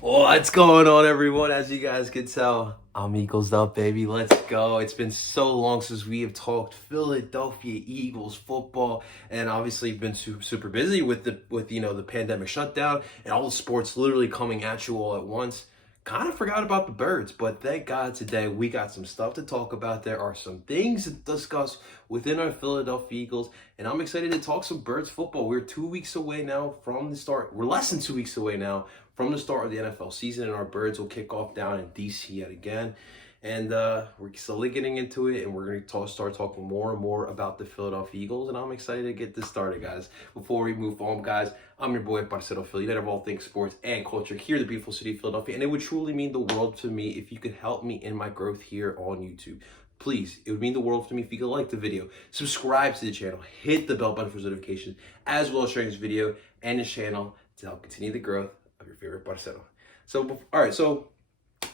What's going on, everyone? As you guys can tell, I'm Eagles up, baby. Let's go. It's been so long since we have talked Philadelphia Eagles football, and obviously been super busy with the pandemic shutdown and all the sports literally coming at you all at once. Kind of forgot about the birds, but thank God today we got some stuff to talk about. There are some things to discuss within our Philadelphia Eagles, and I'm excited to talk some birds football. We're 2 weeks away now from the start. We're less than 2 weeks away now from the start of the NFL season, and our birds will kick off down in DC yet again. And we're slowly getting into it, and we're going to start talking more and more about the Philadelphia Eagles. And I'm excited to get this started, guys. Before we move on, guys, I'm your boy, Parcero Philly, that of all things sports and culture here in the beautiful city of Philadelphia. And it would truly mean the world to me if you could help me in my growth here on YouTube. Please, it would mean the world to me if you could like the video, subscribe to the channel, hit the bell button for notifications, as well as sharing this video and this channel to help continue the growth of your favorite parcero. So, all right, so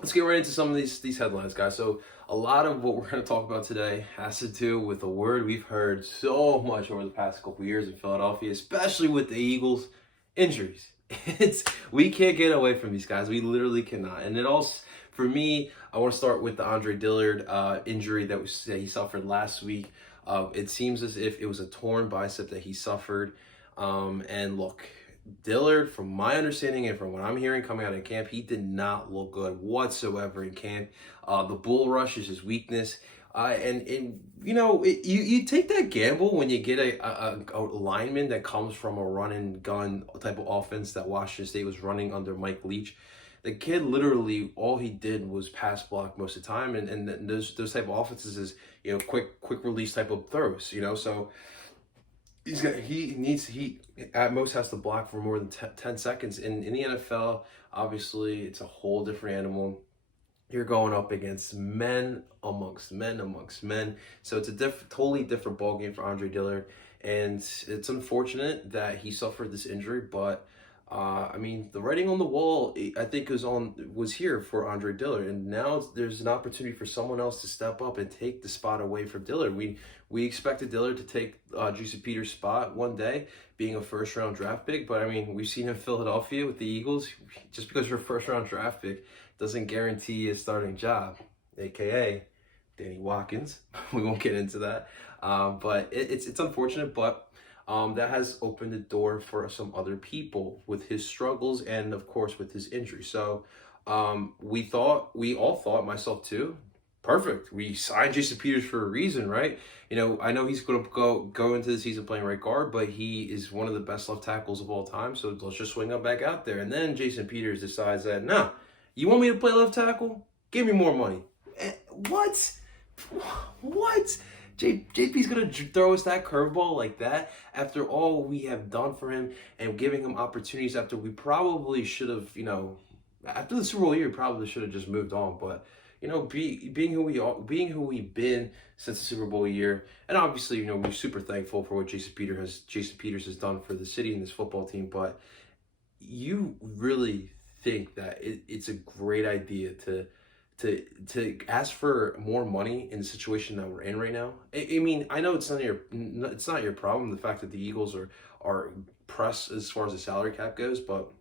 let's get right into some of these headlines, guys. So, a lot of what we're going to talk about today has to do with a word we've heard so much over the past couple years in Philadelphia, especially with the Eagles: injuries. We can't get away from these guys. We literally cannot. And it all, for me, I want to start with the Andre Dillard injury that he suffered last week. It seems as if it was a torn bicep that he suffered. And look, Dillard, from my understanding and from what I'm hearing coming out of camp, he did not look good whatsoever in camp. The bull rush is his weakness. And you take that gamble when you get a lineman that comes from a run and gun type of offense that Washington State was running under Mike Leach. The kid literally, all he did was pass block most of the time, and those type of offenses is quick release type of throws. So he at most has to block for more than 10 seconds. In the NFL, obviously, it's a whole different animal. You're going up against men amongst men. So it's a totally different ballgame for Andre Dillard. And it's unfortunate that he suffered this injury, but the writing on the wall, I think, was here for Andre Dillard, and now there's an opportunity for someone else to step up and take the spot away from Dillard. We expected Dillard to take Jason Peters' spot one day, being a first-round draft pick, but we've seen him in Philadelphia with the Eagles. Just because you're a first-round draft pick doesn't guarantee a starting job, aka Danny Watkins. We won't get into that, but it's unfortunate, but. That has opened the door for some other people with his struggles and, of course, with his injury. So we all thought, myself too, perfect. We signed Jason Peters for a reason, right? I know he's going to go into the season playing right guard, but he is one of the best left tackles of all time. So let's just swing him back out there. And then Jason Peters decides that, nah, you want me to play left tackle? Give me more money. What? What? JP's going to throw us that curveball like that after all we have done for him and giving him opportunities after we probably should have, after the Super Bowl year, we probably should have just moved on. But, being who we are, being who we've been since the Super Bowl year, and obviously, we're super thankful for what Jason Peters has done for the city and this football team. But you really think that it's a great idea to ask for more money in the situation that we're in right now? I know it's not your problem, the fact that the Eagles are pressed as far as the salary cap goes, but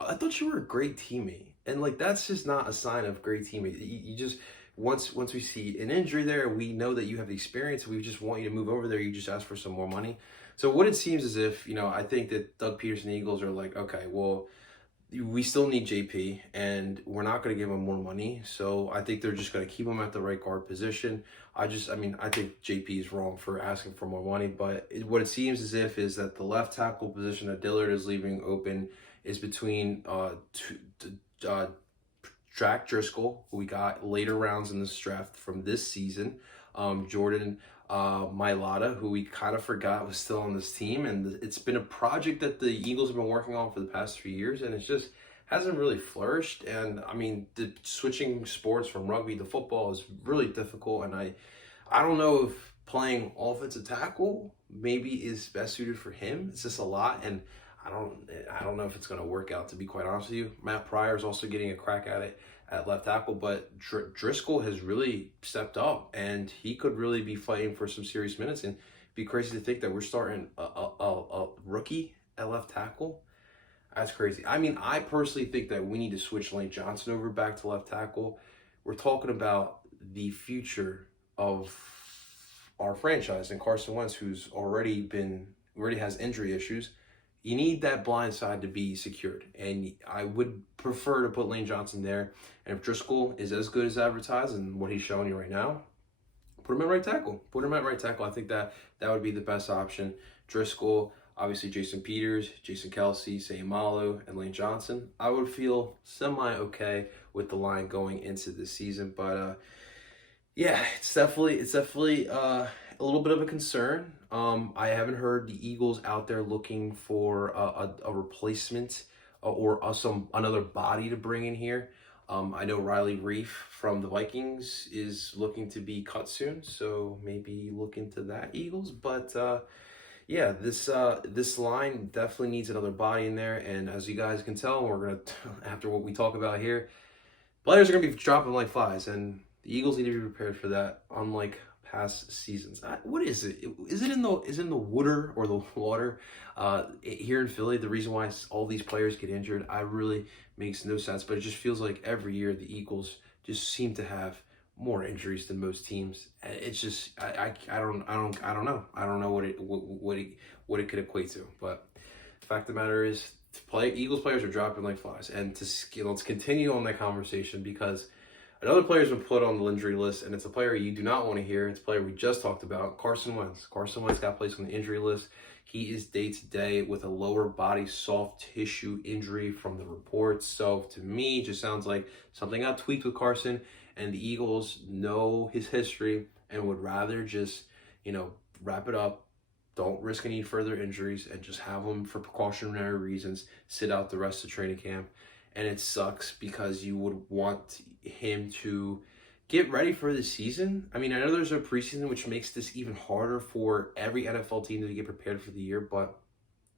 I thought you were a great teammate, and that's just not a sign of great teammate. You just once we see an injury there, we know that you have the experience. We just want you to move over there. You just ask for some more money. So what it seems as if I think that Doug Peterson and the Eagles are like, okay, well, we still need JP, and we're not going to give him more money. So I think they're just going to keep him at the right guard position. I think JP is wrong for asking for more money, but what it seems as if is that the left tackle position that Dillard is leaving open is between Jack Driscoll, who we got later rounds in this draft from this season, Jordan Mailata, who we kind of forgot was still on this team, and it's been a project that the Eagles have been working on for the past 3 years, and it just hasn't really flourished. And the switching sports from rugby to football is really difficult, and I don't know if playing offensive tackle maybe is best suited for him. It's just a lot, and I don't know if it's going to work out, to be quite honest with you. Matt Pryor is also getting a crack at it at left tackle, but Driscoll has really stepped up, and he could really be fighting for some serious minutes. And it'd be crazy to think that we're starting a rookie at left tackle. That's crazy. I mean, I personally think that we need to switch Lane Johnson over back to left tackle. We're talking about the future of our franchise and Carson Wentz, who's already has injury issues. You need that blind side to be secured, and I would prefer to put Lane Johnson there. And if Driscoll is as good as advertised and what he's showing you right now, put him at right tackle. Put him at right tackle. I think that would be the best option. Driscoll, obviously Jason Peters, Jason Kelsey, Sayamalu, and Lane Johnson. I would feel semi-okay with the line going into the season. But yeah, it's definitely a little bit of a concern. I haven't heard the Eagles out there looking for a replacement or another body to bring in here. I know Riley Reef from the Vikings is looking to be cut soon, so maybe look into that, Eagles. But yeah, this line definitely needs another body in there. And as you guys can tell, we're gonna after what we talk about here, players are gonna be dropping like flies, and the Eagles need to be prepared for that. Unlike past seasons, what is it? Is it in the water or the water? Here in Philly, the reason why all these players get injured, I really makes no sense. But it just feels like every year the Eagles just seem to have more injuries than most teams. It's just I don't know. I don't know what it could equate to. But the fact of the matter is, Eagles players are dropping like flies. And let's continue on that conversation, because another player's been put on the injury list, and it's a player you do not want to hear. It's a player we just talked about, Carson Wentz. Carson Wentz got placed on the injury list. He is day-to-day with a lower body soft tissue injury from the reports. So to me, it just sounds like something got tweaked with Carson, and the Eagles know his history and would rather just, wrap it up, don't risk any further injuries, and just have him, for precautionary reasons, sit out the rest of training camp. And it sucks because you would want him to get ready for the season. I mean, I know there's a preseason, which makes this even harder for every NFL team to get prepared for the year. But,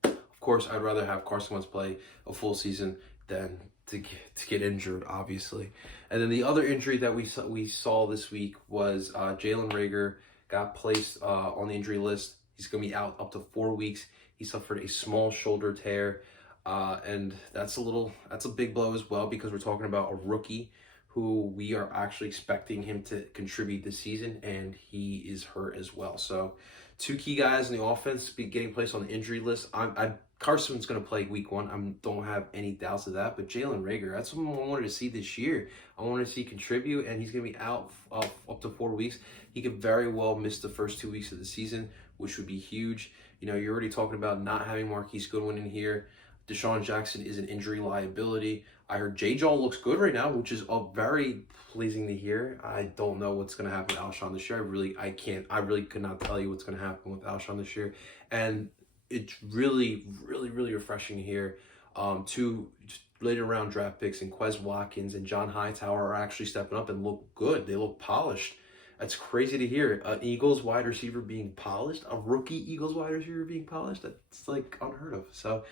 of course, I'd rather have Carson Wentz play a full season than to get injured, obviously. And then the other injury that we saw this week was Jalen Reagor got placed on the injury list. He's going to be out up to 4 weeks. He suffered a small shoulder tear. And that's a big blow as well, because we're talking about a rookie who we are actually expecting him to contribute this season, and he is hurt as well. So 2 key guys in the offense be getting placed on the injury list. Carson's going to play week 1. I don't have any doubts of that. But Jalen Reagor, that's what I wanted to see this year. I wanted to see contribute, and he's going to be out up to 4 weeks. He could very well miss the first 2 weeks of the season, which would be huge. You're already talking about not having Marquise Goodwin in here. Deshaun Jackson is an injury liability. I heard J-Jaw looks good right now, which is very pleasing to hear. I don't know what's going to happen with Alshon this year. I really could not tell you what's going to happen with Alshon this year. And it's really, really, really refreshing to hear 2 later round draft picks, and Quez Watkins and John Hightower are actually stepping up and look good. They look polished. That's crazy to hear. An Eagles wide receiver being polished, a rookie Eagles wide receiver being polished. That's like unheard of. So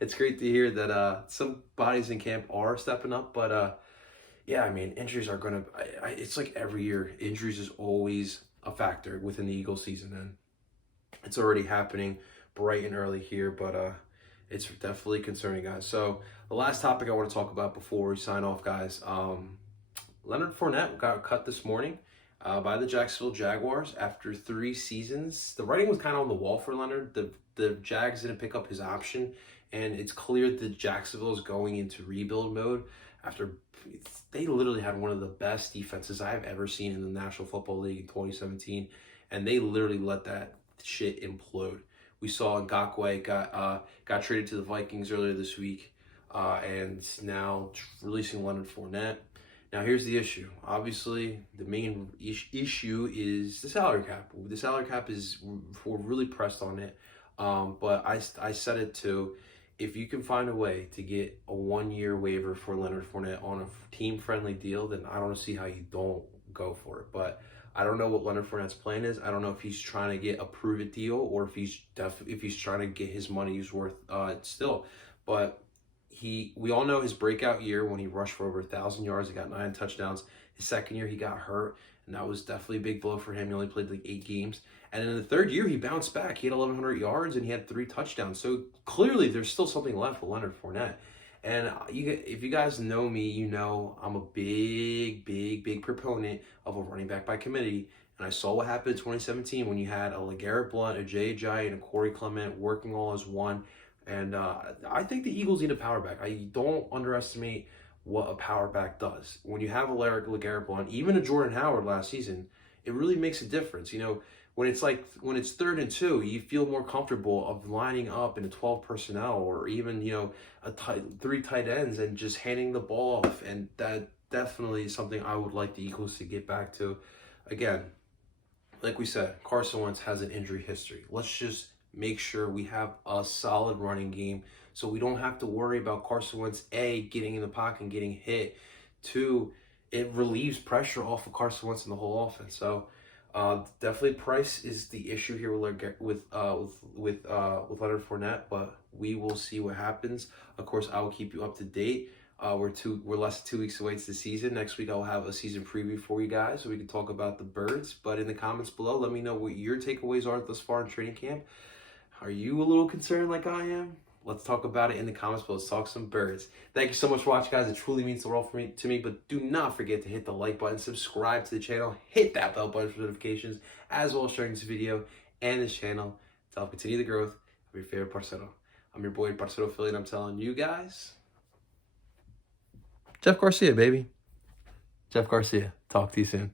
it's great to hear that some bodies in camp are stepping up. But yeah, I mean, injuries are going to, it's like every year, injuries is always a factor within the Eagles season. And it's already happening bright and early here, but it's definitely concerning, guys. So the last topic I want to talk about before we sign off, guys, Leonard Fournette got cut this morning by the Jacksonville Jaguars after 3 seasons. The writing was kind of on the wall for Leonard. The Jags didn't pick up his option, and it's clear that Jacksonville is going into rebuild mode after they literally had one of the best defenses I've ever seen in the National Football League in 2017, and they literally let that shit implode. We saw Ngakoue got traded to the Vikings earlier this week, and now releasing Leonard Fournette. Now, here's the issue. Obviously, the main issue is the salary cap. The salary cap we're really pressed on it. But I said it too. If you can find a way to get a 1-year waiver for Leonard Fournette on a team-friendly deal, then I don't see how you don't go for it. But I don't know what Leonard Fournette's plan is. I don't know if he's trying to get a prove-it deal or if he's trying to get his money's worth still. But we all know his breakout year when he rushed for over 1,000 yards. He got 9 touchdowns. His second year, he got hurt. and that was definitely a big blow for him. He only played like 8 games. And in the third year, he bounced back. He had 1,100 yards and he had 3 touchdowns. So clearly, there's still something left with Leonard Fournette. And if you guys know me, you know I'm a big proponent of a running back by committee. And I saw what happened in 2017 when you had a LeGarrette Blount, a Jay Ajayi, and a Corey Clement working all as one. And I think the Eagles need a power back. I don't underestimate what a power back does. When you have a LeGarrette Blount, even a Jordan Howard last season, it really makes a difference. You know, when it's 3rd and 2, you feel more comfortable of lining up in a 12 personnel or even, you know, 3 tight ends and just handing the ball off. And that definitely is something I would like the Eagles to get back to. Again, like we said, Carson Wentz has an injury history. Let's just make sure we have a solid running game so we don't have to worry about Carson Wentz, A, getting in the pocket and getting hit. 2, it relieves pressure off of Carson Wentz and the whole offense. So definitely price is the issue here with Leonard Fournette, but we will see what happens. Of course, I will keep you up to date. We're less than 2 weeks away to the season. Next week, I'll have a season preview for you guys so we can talk about the birds. But in the comments below, let me know what your takeaways are thus far in training camp. Are you a little concerned like I am? Let's talk about it in the comments below. Let's talk some birds. Thank you so much for watching, guys. It truly means the world to me. But do not forget to hit the like button, subscribe to the channel, hit that bell button for notifications, as well as sharing this video and this channel to help continue the growth of your favorite parcero. I'm your boy, Parcero Philly, and I'm telling you guys, Jeff Garcia, baby. Jeff Garcia. Talk to you soon.